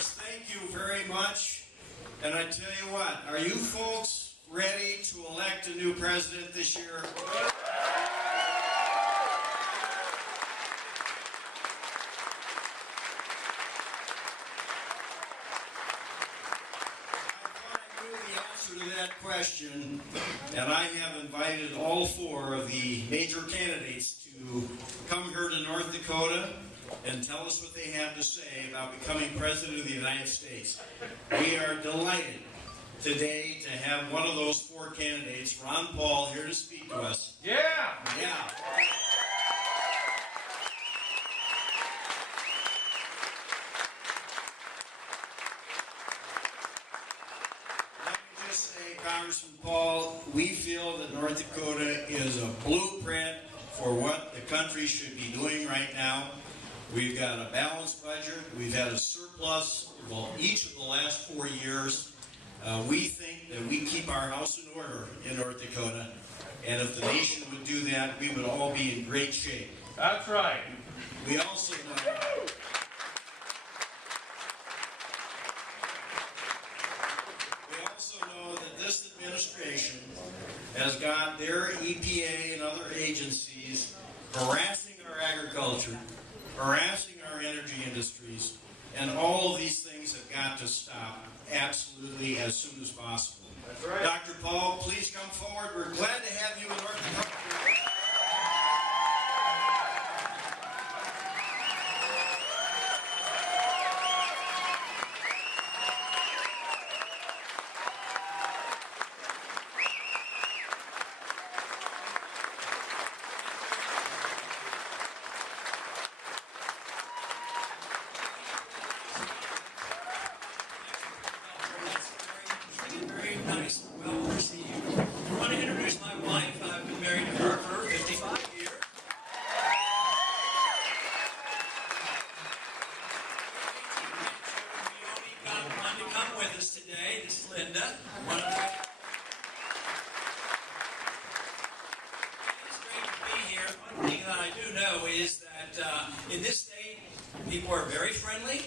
Morris, thank you very much. And I tell you what, are you folks ready to elect a new president this year? To that question, and I have invited all four of the major candidates to come here to North Dakota and tell us what they have to say about becoming President of the United States. We are delighted today to have one of those four candidates, Ron Paul, here to speak to us. Yeah! Yeah. Congressman Paul, we feel that North Dakota is a blueprint for what the country should be doing right now. We've got a balanced budget. We've had a surplus, well, each of the last 4 years. We think that we keep our house in order in North Dakota, and if the nation would do that, we would all be in great shape. That's right. We also know that this administration has got their EPA and other agencies harassing our agriculture, harassing our energy industries, and all of these things have got to stop absolutely as soon as possible. That's right. Dr. Paul, please come forward. We're glad to have you in North Dakota. In this state, people are very friendly,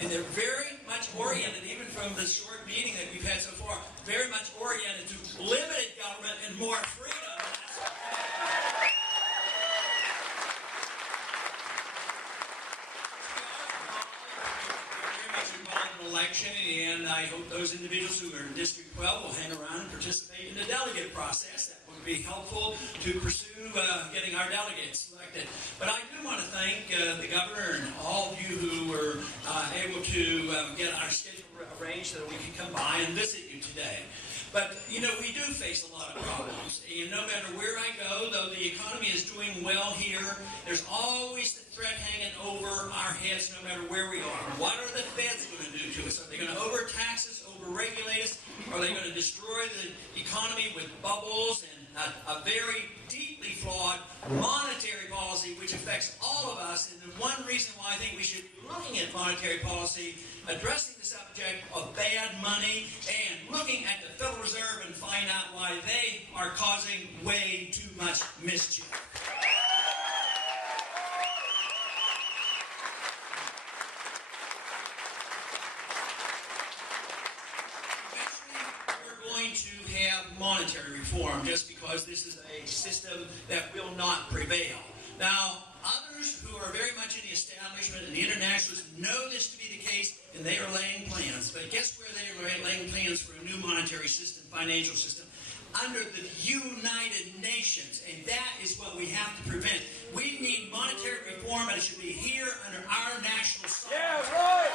and they're very much oriented, even from the short meeting that we've had so far, very much oriented to limited government and more freedom. Election, and I hope those individuals who are in District 12 will hang around and participate in the delegate process. That would be helpful to pursue getting our delegates elected. But I do want to thank the governor and all of you who were able to get our schedule arranged so that we could come by and visit you today. But, you know, we do face a lot of problems. And no matter where I go, though the economy is doing well here, there's always the threat hanging over our heads no matter where we are. What are the feds going to do to us? Are they going to overtax us, overregulate us? Are they going to destroy the economy with bubbles and a very deeply flawed monetary policy which affects all of us? And the one reason why I think we should be looking at monetary policy, addressing the subject of bad money, and looking at the Federal Reserve and find out why they are causing way too much mischief. To have monetary reform just because this is a system that will not prevail. Now, others who are very much in the establishment and the internationalists know this to be the case, and they are laying plans. But guess where they are laying plans for a new monetary system, financial system? Under the United Nations, and that is what we have to prevent. We need monetary reform, and it should be here under our national sovereignty. Yeah, right!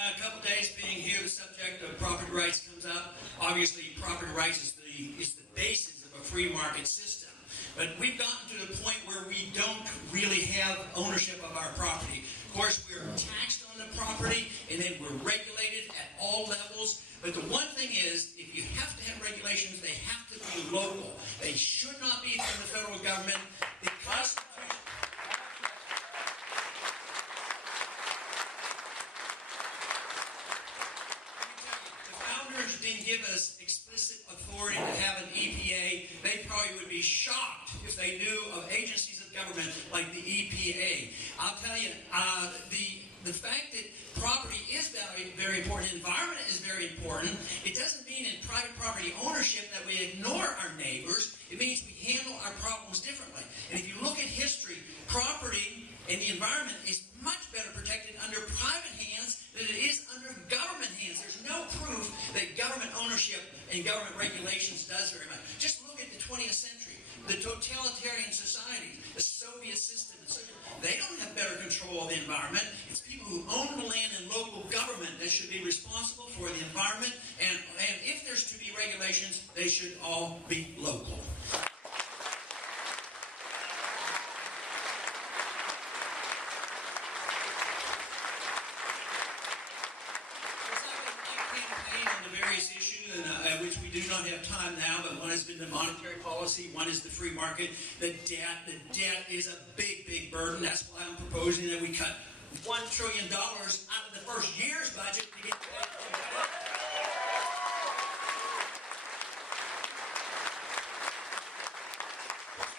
A couple days being here, the subject of property rights comes up. Obviously, property rights is the basis of a free market system. But we've gotten to the point where we don't really have ownership of our property. Of course, we're taxed on the property, and then we're regulated at all levels. But the one thing is, if you have to have regulations, they have to be local. They should not be from the federal government. The Constitution... didn't give us explicit authority to have an EPA. They probably would be shocked if they knew of agencies of government like the EPA. I'll tell you, the fact that property is very, very important, environment is very important, it doesn't mean in private property ownership that we ignore our neighbors. It means we handle our problems differently. And if you look at history, property and the environment is much better protected under private hands than it is under government hands. There's no proof that government ownership and government regulations does very much. Just look at the 20th century, the totalitarian societies, the Soviet system, they don't have better control of the environment. It's people who own the land and local government that should be responsible for the environment. And if there's to be regulations, they should all be local. Which we do not have time now, but one has been the monetary policy, one is the free market. The debt is a big, big burden. That's why I'm proposing that we cut $1 trillion out of the first year's budget to get that.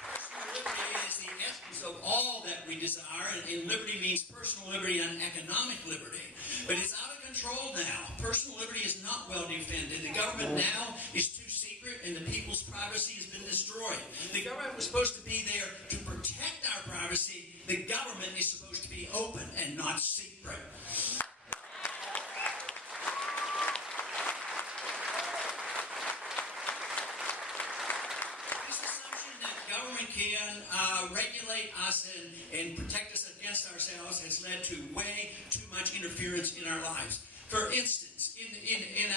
Personal liberty is the essence of all that we desire, and liberty means personal liberty and economic liberty. But it's out of control now. Personal liberty is not well defended. The government now is too secret, and the people's privacy has been destroyed. The government was supposed to be there to protect our privacy. The government is supposed to be open and not secret. This assumption that government can regulate us and protect us against ourselves has led to way too much interference in our lives. For instance, in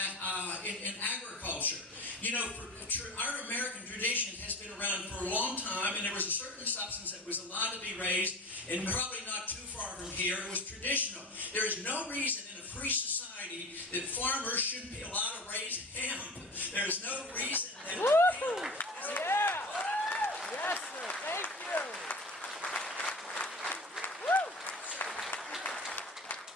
agriculture, you know, our American tradition has been around for a long time, and there was a certain substance that was allowed to be raised, and probably not too far from here, it was traditional. There is no reason in a free society that farmers shouldn't be allowed to raise hemp. There is no reason that... Woo! Yeah! Yes, sir. Thank you. Woo!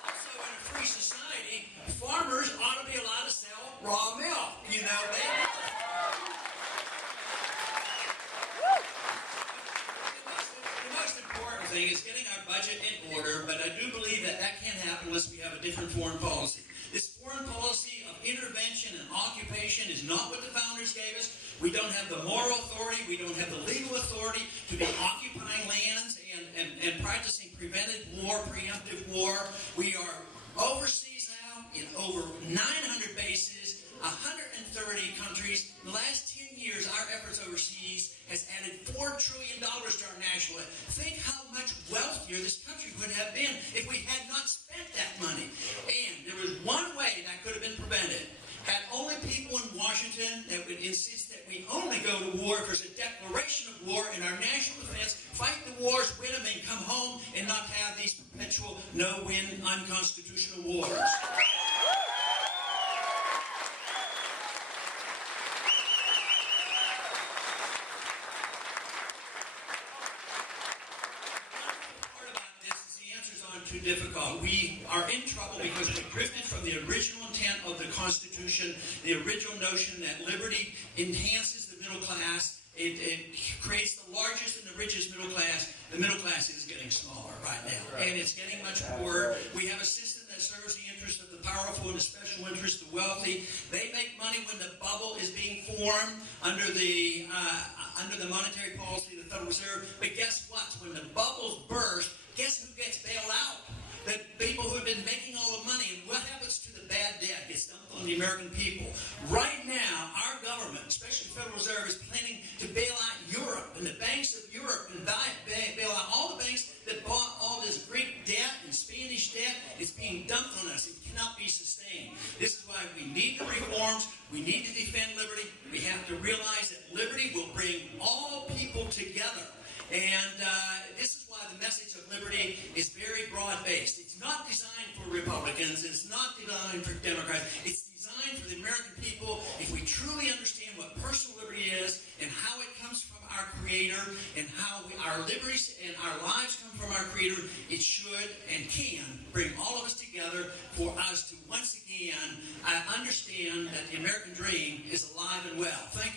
Also, in a free society, farmers ought to be allowed to sell raw milk. You know, the most important thing is getting our budget in order, but I do believe that that can't happen unless we have a different foreign policy. This foreign policy of intervention and occupation is not what the founders gave us. We don't have the moral authority, we don't have the legal authority to be occupying lands and practicing preventive war, preemptive war. We are overseas now in over 900 bases, 130 countries. In the last 10 years, our efforts overseas has added $4 trillion to our national wealth. Think how much wealthier this country would have been if we had not spent that money. And there was one way that could have been prevented. Had only people in Washington that would insist that we only go to war if there's a declaration of war in our national defense, fight the wars, win them, and come home, and not have these perpetual no-win unconstitutional wars. Too difficult. We are in trouble because we drifted from the original intent of the Constitution, the original notion that liberty enhances the middle class. It creates the largest and the richest middle class. The middle class is getting smaller right now, and it's getting much poorer. We have a system that serves the interest of the powerful and the special interest of the wealthy. They make money when the bubble is being formed under the monetary policy of the Federal Reserve. But guess what? When the bubbles burst, guess who gets bailed out? The people who have been making all the money. And what happens to the bad debt? Gets dumped on the American people. Right now, our government, especially the Federal Reserve, is planning to bail out Europe and the banks of Europe and bail out all the banks that bought all this Greek debt and Spanish debt. It's being dumped on us. It cannot be sustained. This is why we need the reforms. We need to defend liberty. We have to realize that liberty will bring all people together. And this is why the message of liberty is very broad-based. It's not designed for Republicans. It's not designed for Democrats. It's designed for the American people. If we truly understand what personal liberty is and how it comes from our Creator and how our liberties and our lives come from our Creator, it should and can bring all of us together for us to once again understand that the American American dream is alive and well. Thank